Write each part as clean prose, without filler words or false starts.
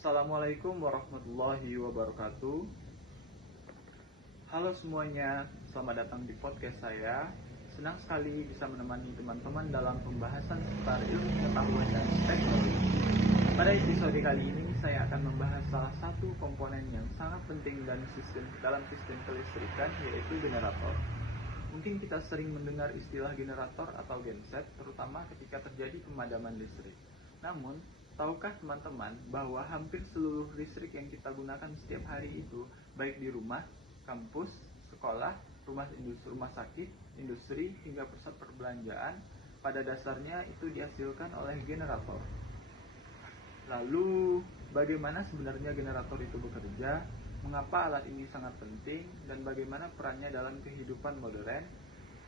Assalamualaikum warahmatullahi wabarakatuh. Halo semuanya, selamat datang di podcast saya. Senang sekali bisa menemani teman-teman dalam pembahasan seputar ilmu pengetahuan dan teknologi. Pada episode kali ini saya akan membahas salah satu komponen yang sangat penting dalam sistem kelistrikan, yaitu generator. Mungkin kita sering mendengar istilah generator atau genset, terutama ketika terjadi pemadaman listrik. Namun, tahukah teman-teman bahwa hampir seluruh listrik yang kita gunakan setiap hari itu, baik di rumah, kampus, sekolah, rumah sakit, industri, hingga pusat perbelanjaan, pada dasarnya itu dihasilkan oleh generator. Lalu, bagaimana sebenarnya generator itu bekerja? Mengapa alat ini sangat penting? Dan bagaimana perannya dalam kehidupan modern?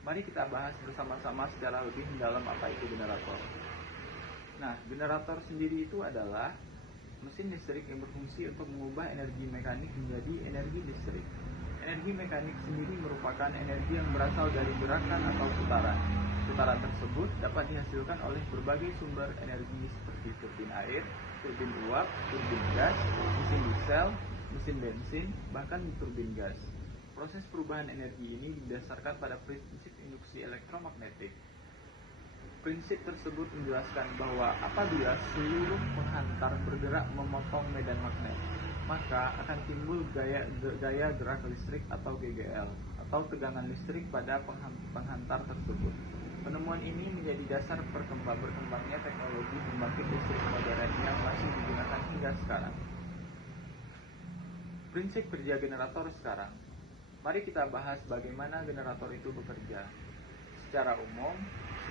Mari kita bahas bersama-sama secara lebih mendalam apa itu generator. Nah, generator sendiri itu adalah mesin listrik yang berfungsi untuk mengubah energi mekanik menjadi energi listrik. Energi mekanik sendiri merupakan energi yang berasal dari gerakan atau putaran. Putaran tersebut dapat dihasilkan oleh berbagai sumber energi seperti turbin air, turbin uap, turbin gas, mesin diesel, mesin bensin, bahkan turbin gas. Proses perubahan energi ini didasarkan pada prinsip induksi elektromagnetik. Prinsip tersebut menjelaskan bahwa apabila seluruh penghantar bergerak memotong medan magnet, maka akan timbul gaya gerak listrik atau GGL, atau tegangan listrik pada penghantar tersebut. Penemuan ini menjadi dasar berkembangnya teknologi pembangkit listrik modern yang masih digunakan hingga sekarang. Prinsip kerja generator sekarang. Mari kita bahas bagaimana generator itu bekerja. Secara umum,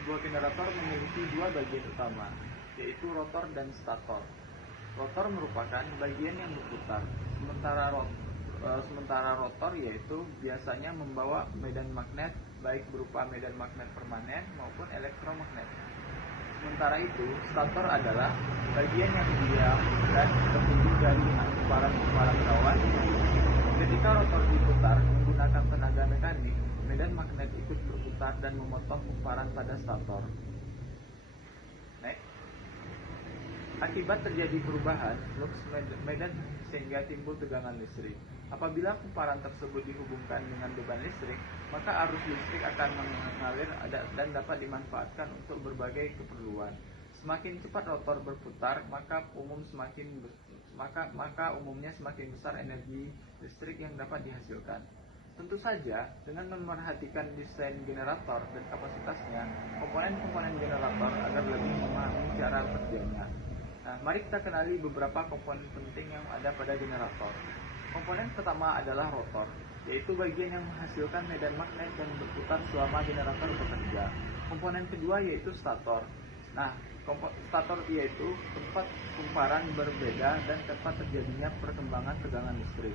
sebuah generator memiliki dua bagian utama, yaitu rotor dan stator. Rotor merupakan bagian yang berputar, sementara rotor yaitu biasanya membawa medan magnet, baik berupa medan magnet permanen maupun elektromagnet. Sementara itu, stator adalah bagian yang diam dan terdiri dari kumparan-kumparan kawan. Ketika rotor diputar menggunakan tenaga mekanik, medan magnet ikut berputar dan memotong kumparan pada stator. Next. Akibat terjadi perubahan flux medan sehingga timbul tegangan listrik. Apabila kumparan tersebut dihubungkan dengan beban listrik, maka arus listrik akan mengalir dan dapat dimanfaatkan untuk berbagai keperluan. Semakin cepat rotor berputar, maka umumnya semakin besar energi listrik yang dapat dihasilkan. Tentu saja, dengan memerhatikan desain generator dan kapasitasnya, komponen-komponen generator agar lebih memahami cara kerjanya. Nah, mari kita kenali beberapa komponen penting yang ada pada generator. Komponen pertama adalah rotor, yaitu bagian yang menghasilkan medan magnet dan berputar selama generator bekerja. Komponen kedua yaitu stator. Nah, stator yaitu tempat kumparan berbeda dan tempat terjadinya perkembangan tegangan listrik.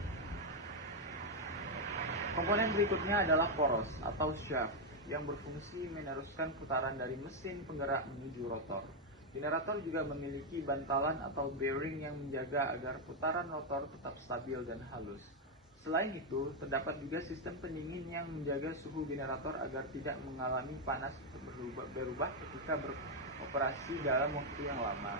Komponen berikutnya adalah poros atau shaft yang berfungsi meneruskan putaran dari mesin penggerak menuju rotor. Generator juga memiliki bantalan atau bearing yang menjaga agar putaran rotor tetap stabil dan halus. Selain itu, terdapat juga sistem pendingin yang menjaga suhu generator agar tidak mengalami panas berubah ketika beroperasi dalam waktu yang lama.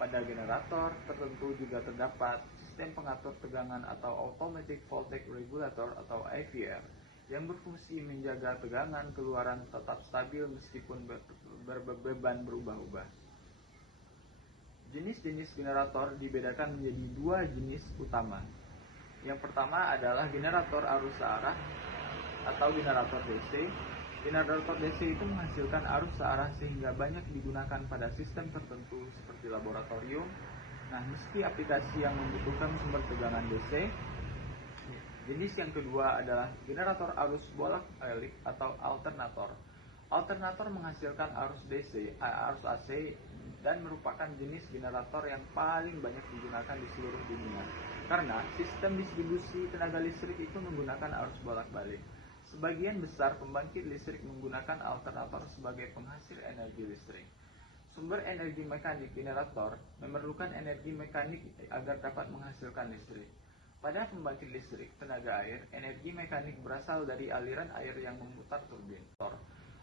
Pada generator tertentu juga terdapat sistem pengatur tegangan atau Automatic Voltage Regulator atau AVR yang berfungsi menjaga tegangan keluaran tetap stabil meskipun beban berubah-ubah. Jenis-jenis generator dibedakan menjadi dua jenis utama. Yang pertama adalah generator arus searah atau generator DC. Generator DC itu menghasilkan arus searah sehingga banyak digunakan pada sistem tertentu seperti laboratorium. Nah, meski aplikasi yang membutuhkan sumber tegangan DC. Jenis yang kedua adalah generator arus bolak-balik atau alternator. Alternator menghasilkan arus AC dan merupakan jenis generator yang paling banyak digunakan di seluruh dunia. Karena sistem distribusi tenaga listrik itu menggunakan arus bolak-balik. Sebagian besar pembangkit listrik menggunakan alternator sebagai penghasil energi listrik. Sumber energi mekanik generator memerlukan energi mekanik agar dapat menghasilkan listrik. Pada pembangkit listrik tenaga air, energi mekanik berasal dari aliran air yang memutar turbin.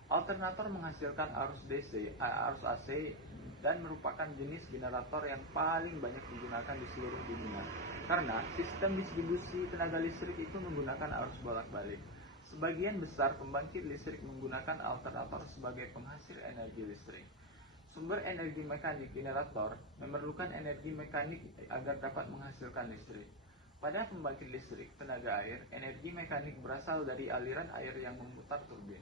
Alternator menghasilkan arus AC dan merupakan jenis generator yang paling banyak digunakan di seluruh dunia. Karena sistem distribusi tenaga listrik itu menggunakan arus bolak-balik. Sebagian besar pembangkit listrik menggunakan alternator sebagai penghasil energi listrik. Sumber energi mekanik generator memerlukan energi mekanik agar dapat menghasilkan listrik. Pada pembangkit listrik tenaga air, energi mekanik berasal dari aliran air yang memutar turbin.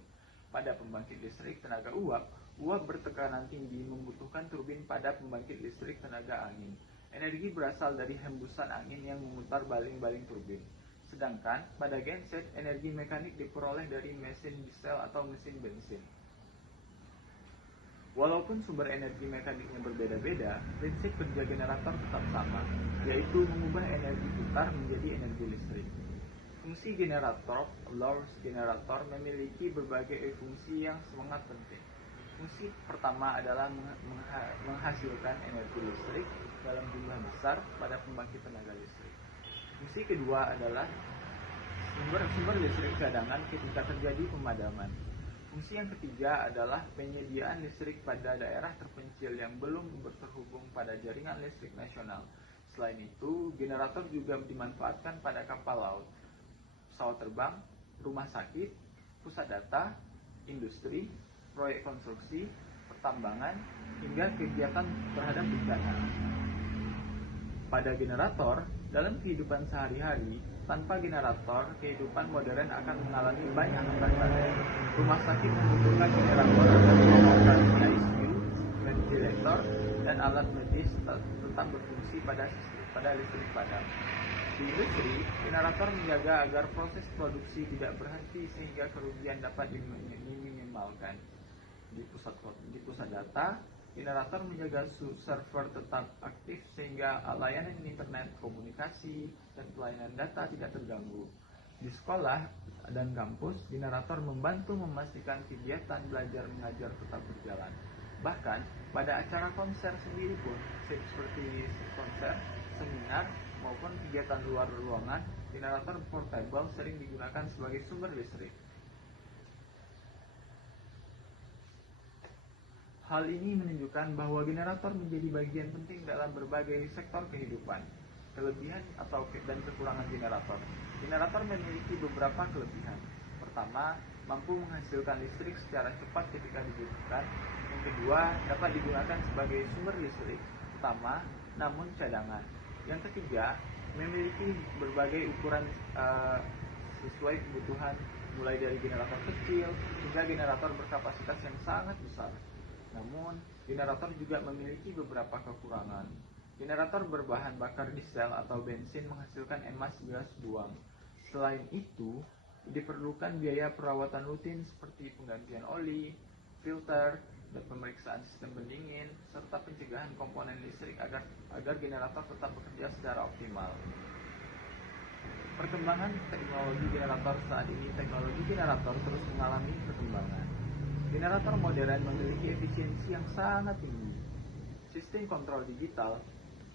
Pada pembangkit listrik tenaga uap, uap bertekanan tinggi membutuhkan turbin. Pada pembangkit listrik tenaga angin, energi berasal dari hembusan angin yang memutar baling-baling turbin. Sedangkan pada genset, energi mekanik diperoleh dari mesin diesel atau mesin bensin. Walaupun sumber energi mekaniknya berbeda-beda, prinsip kerja generator tetap sama, yaitu mengubah energi putar menjadi energi listrik. Fungsi generator, Lorentz generator, memiliki berbagai fungsi yang sangat penting. Fungsi pertama adalah menghasilkan energi listrik dalam jumlah besar pada pembangkit tenaga listrik. Fungsi kedua adalah sumber listrik cadangan ketika terjadi pemadaman. Fungsi yang ketiga adalah penyediaan listrik pada daerah terpencil yang belum terhubung pada jaringan listrik nasional. Selain itu, generator juga dimanfaatkan pada kapal laut, pesawat terbang, rumah sakit, pusat data, industri, proyek konstruksi, pertambangan, hingga kegiatan terhadap bencana. Pada generator, dalam kehidupan sehari-hari, tanpa generator, kehidupan modern akan mengalami banyak tantangan. Rumah sakit membutuhkan generator agar mengoperasi ICU, ventilator, dan alat medis tetap berfungsi pada listrik padam. Di industri, generator menjaga agar proses produksi tidak berhenti sehingga kerugian dapat diminimalkan. Di pusat data, generator menjaga server tetap aktif sehingga layanan internet, komunikasi, dan pelayanan data tidak terganggu. Di sekolah dan kampus, generator membantu memastikan kegiatan belajar mengajar tetap berjalan. Bahkan, pada acara konser sendiri pun, seperti konser, seminar, maupun kegiatan luar ruangan, generator portable sering digunakan sebagai sumber listrik. Hal ini menunjukkan bahwa generator menjadi bagian penting dalam berbagai sektor kehidupan. Kelebihan dan kekurangan generator. Generator memiliki beberapa kelebihan. Pertama, mampu menghasilkan listrik secara cepat ketika dibutuhkan. Yang kedua, dapat digunakan sebagai sumber listrik utama, namun cadangan. Yang ketiga, memiliki berbagai ukuran sesuai kebutuhan, mulai dari generator kecil hingga generator berkapasitas yang sangat besar. Namun, generator juga memiliki beberapa kekurangan. Generator berbahan bakar diesel atau bensin menghasilkan emas gas buang. Selain itu, diperlukan biaya perawatan rutin seperti penggantian oli, filter, dan pemeriksaan sistem pendingin, serta pencegahan komponen listrik agar generator tetap bekerja secara optimal. Perkembangan teknologi generator saat ini, teknologi generator terus mengalami perkembangan. Generator modern memiliki efisiensi yang sangat tinggi. Sistem kontrol digital,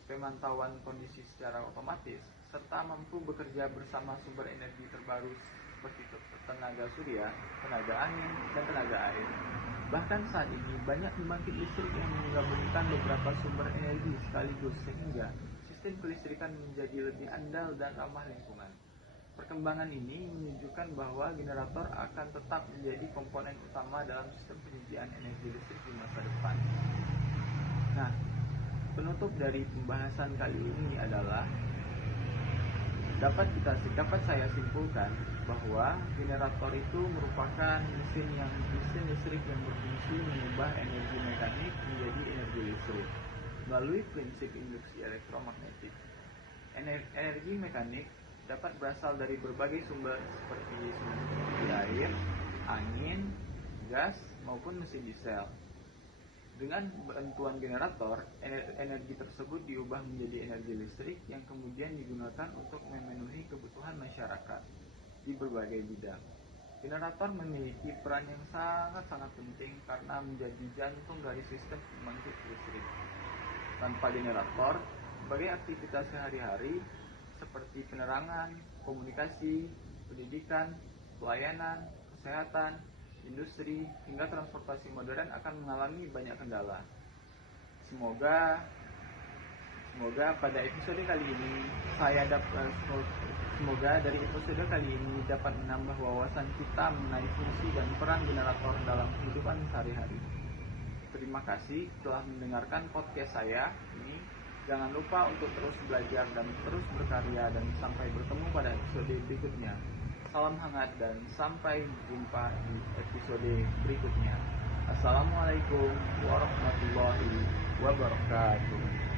pemantauan kondisi secara otomatis, serta mampu bekerja bersama sumber energi terbaru seperti tenaga surya, tenaga angin, dan tenaga air. Bahkan saat ini, banyak pembangkit listrik yang menggabungkan beberapa sumber energi sekaligus sehingga sistem kelistrikan menjadi lebih andal dan ramah lingkungan. Perkembangan ini menunjukkan bahwa generator akan tetap menjadi komponen utama dalam sistem penyediaan energi listrik di masa depan. Nah, penutup dari pembahasan kali ini adalah dapat saya simpulkan bahwa generator itu merupakan mesin listrik yang berfungsi mengubah energi mekanik menjadi energi listrik melalui prinsip induksi elektromagnetik. Energi mekanik dapat berasal dari berbagai sumber seperti air, angin, gas, maupun mesin diesel. Dengan bantuan generator, energi tersebut diubah menjadi energi listrik yang kemudian digunakan untuk memenuhi kebutuhan masyarakat di berbagai bidang. Generator memiliki peran yang sangat-sangat penting karena menjadi jantung dari sistem pembangkit listrik. Tanpa generator, berbagai aktivitas sehari-hari seperti penerangan, komunikasi, pendidikan, pelayanan, kesehatan, industri, hingga transportasi modern akan mengalami banyak kendala. Semoga pada episode kali ini semoga dari episode kali ini dapat menambah wawasan kita mengenai fungsi dan peran generator dalam kehidupan sehari-hari. Terima kasih telah mendengarkan podcast saya ini. Jangan lupa untuk terus belajar dan terus berkarya, dan sampai bertemu pada episode berikutnya. Salam hangat dan sampai jumpa di episode berikutnya. Assalamualaikum warahmatullahi wabarakatuh.